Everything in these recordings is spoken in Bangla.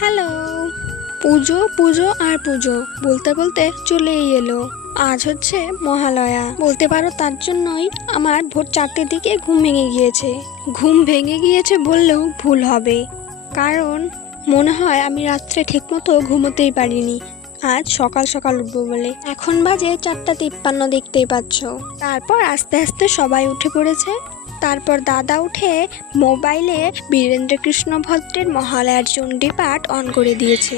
হ্যালো। পুজো পুজো আর পুজো বলতে বলতে চলেই এলো। আজ হচ্ছে মহালয়া বলতে পারো, তার জন্যই আমার ভোর 4টের দিকে ঘুম ভেঙে গিয়েছে বললেও ভুল হবে, কারণ মনে হয় আমি রাত্রে ঠিকমতো ঘুমোতেই পারিনি। আজ সকাল সকাল উঠবো বলে। এখন বাজে 4:53, দেখতেই পাচ্ছ। তারপর আস্তে আস্তে সবাই উঠে পড়েছে। তারপর দাদা উঠে মোবাইলে বীরেন্দ্রকৃষ্ণ ভদ্রের মহালয়ার চণ্ডী পাঠ অন করে দিয়েছে।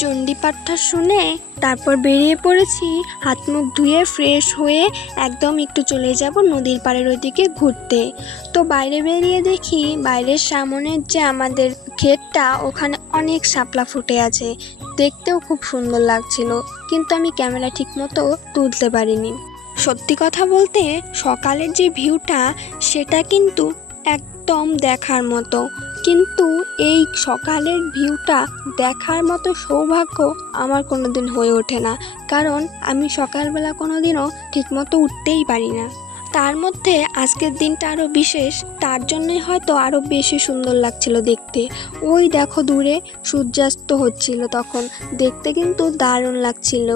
চণ্ডীপাঠটা শুনে তারপর বেরিয়ে পড়েছি। হাত মুখ ধুয়ে ফ্রেশ হয়ে একদম একটু চলে যাব নদীর পাড়ের ওইদিকে ঘুরতে। তো বাইরে বেরিয়ে দেখি বাইরের সামনের যে আমাদের ক্ষেতটা, ওখানে অনেক শাপলা ফুটে আছে, দেখতেও খুব সুন্দর লাগছিল, কিন্তু আমি ক্যামেরা ঠিকমতো তুলতে পারিনি। সত্যি কথা বলতে সকালের যে ভিউটা সেটা কিন্তু একদম দেখার মতো, কিন্তু এই সকালের ভিউটা দেখার মতো সৌভাগ্য আমার কোনোদিন হয়ে ওঠে না, কারণ আমি সকালবেলা কোনোদিনও ঠিকমতো উঠতেই পারি না। তার মধ্যে আজকের দিনটা আরও বিশেষ, তার জন্যই হয়তো আরও বেশি সুন্দর লাগছিল দেখতে। ওই দেখো দূরে সূর্যাস্ত হচ্ছিল, তখন দেখতে কিন্তু দারুণ লাগছিল।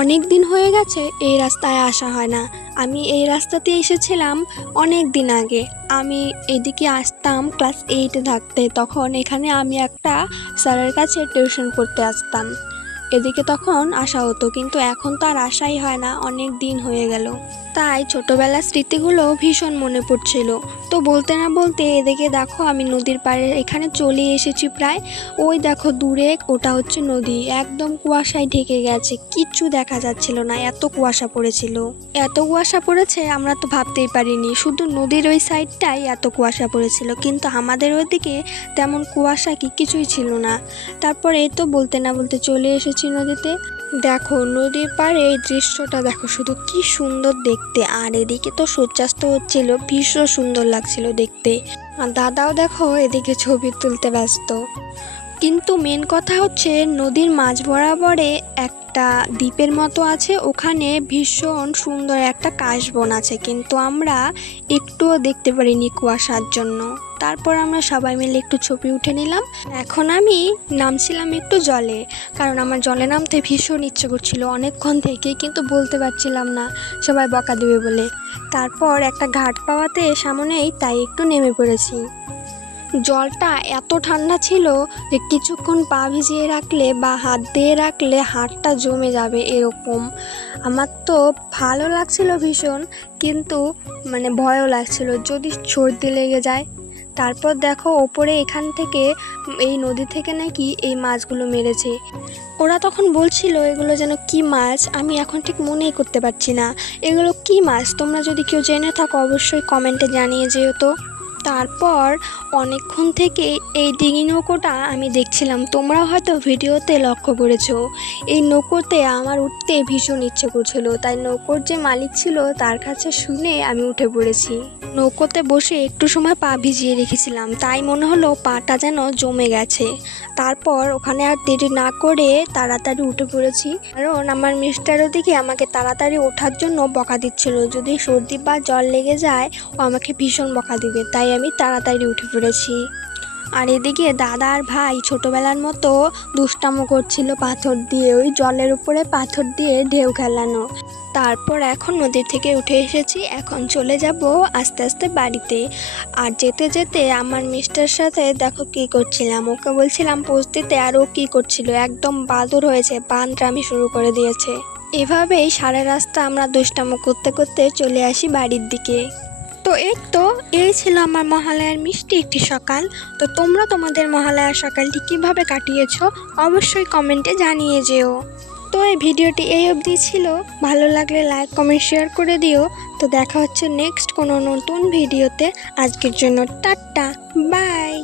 অনেক দিন হয়ে গেছে এই রাস্তায় আসা হয় না। আমি এই রাস্তাতে এসেছিলাম অনেক দিন আগে। আমি এদিকে আসতাম ক্লাস 8-এ থাকতে, তখন এখানে আমি একটা স্যারের কাছে টিউশন পড়তে আসতাম। এদিকে তখন আসা হতো, কিন্তু এখন তো আর আসাই হয় না, অনেক দিন হয়ে গেল। তাই ছোটোবেলার স্মৃতিগুলো ভীষণ মনে পড়ছিল। তো বলতে না বলতে এদিকে দেখো আমি নদীর পাড়ে এখানে চলে এসেছি প্রায়। ওই দেখো দূরে, ওটা হচ্ছে নদী, একদম কুয়াশায় ঢেকে গেছে, কিচ্ছু দেখা যাচ্ছিল না, এত কুয়াশা পড়েছিল। এত কুয়াশা পড়েছে আমরা তো ভাবতেই পারিনি, শুধু নদীর ওই সাইডটাই এত কুয়াশা পড়েছিল, কিন্তু আমাদের ওইদিকে তেমন কুয়াশা কিছুই ছিল না। তারপরে এই তো বলতে না বলতে চলে এসেছি নদীতে। দেখো নদীর পাড়ে এই দৃশ্যটা দেখো, শুধু কি সুন্দর দেখতে, আর এদিকে তো সূর্যাস্ত হচ্ছিল, ভীষণ সুন্দর লাগছিল দেখতে। আর দাদাও দেখো এদিকে ছবি তুলতে ব্যস্ত। কিন্তু মেন কথা হচ্ছে নদীর মাঝ বরাবরে একটা দ্বীপের মতো আছে, ওখানে ভীষণ সুন্দর একটা কাশবন আছে, কিন্তু আমরা একটুও দেখতে পারিনি কুয়াশার জন্য। তারপর আমরা সবাই মিলে একটু ছবি উঠে নিলাম। এখন আমি নামছিলাম একটু জলে, কারণ আমার জলে নামতে ভীষণ ইচ্ছে করছিল অনেকক্ষণ থেকে, কিন্তু বলতে পারছিলাম না, সবাই বকা দেবে বলে। তারপর একটা ঘাট পাওয়াতে সামনেই, তাই একটু নেমে পড়েছি। জলটা এত ঠান্ডা ছিল যে কিছুক্ষণ পা ভিজিয়ে রাখলে বা হাত দিয়ে রাখলে হাতটা জমে যাবে এরকম। আমার তো ভালো লাগছিল ভীষণ, কিন্তু ভয়ও লাগছিল যদি সর্দি লেগে যায়। তারপর দেখো ওপরে এখান থেকে, এই নদী থেকে নাকি এই মাছগুলো মেরেছে। ওরা তখন বলছিল এগুলো যেন কি মাছ, আমি এখন ঠিক মনেই করতে পারছি না এগুলো কি মাছ। তোমরা যদি কেউ জেনে থাকো অবশ্যই কমেন্টে জানিয়ে যেও তো। তারপর অনেকক্ষণ থেকে এই ডিঙি নৌকোটা আমি দেখছিলাম, তোমরা হয়তো ভিডিওতে লক্ষ্য করেছো। এই নৌকোতে আমার উঠতে ভীষণ ইচ্ছে করছিল, তাই নৌকোর যে মালিক ছিল তার কাছে শুনে আমি উঠে পড়েছি। নৌকোতে বসে একটু সময় পা ভিজিয়ে রেখেছিলাম, তাই মনে হলো পাটা যেন জমে গেছে। তারপর ওখানে আর দেরি না করে তাড়াতাড়ি উঠে পড়েছি, কারণ আমার মিস্টার ওদিকে আমাকে তাড়াতাড়ি ওঠার জন্য বকা দিচ্ছিল, যদি সর্দি বা জ্বর লেগে যায় ও আমাকে ভীষণ বকা দিবে, তাই আমি তাড়াতাড়ি উঠে পড়েছি। আর এদিকে দাদা আর ভাই ছোটোবেলার মতো দুষ্টামো করছিল পাথর দিয়ে, ওই জলের উপরে পাথর দিয়ে ঢেউ খেলানো। তারপর এখন নদী থেকে উঠে এসেছি, এখন চলে যাব আস্তে আস্তে বাড়িতে। আর যেতে যেতে আমার মিস্টার সাথে দেখো কী করছিলাম, ওকে বলছিলাম পোজ দিতে, আর ও কী করছিল, একদম বাদুর হয়েছে, বান্দরামি শুরু করে দিয়েছে। এভাবেই সারা রাস্তা আমরা দুষ্টামো করতে করতে চলে আসি বাড়ির দিকে। তো এই ছিল আমার মহালয়ার মিষ্টি একটি সকাল। তো তোমরা তোমাদের মহালয়ার সকালটি কিভাবে কাটিয়েছো অবশ্যই কমেন্টে জানিয়ে যেও। তো এই ভিডিওটি এই অবধি ছিল, ভালো লাগলে লাইক কমেন্ট শেয়ার করে দিও। তো দেখা হচ্ছে নেক্সট কোনো নতুন ভিডিওতে। আজকের জন্য টাটা, বাই।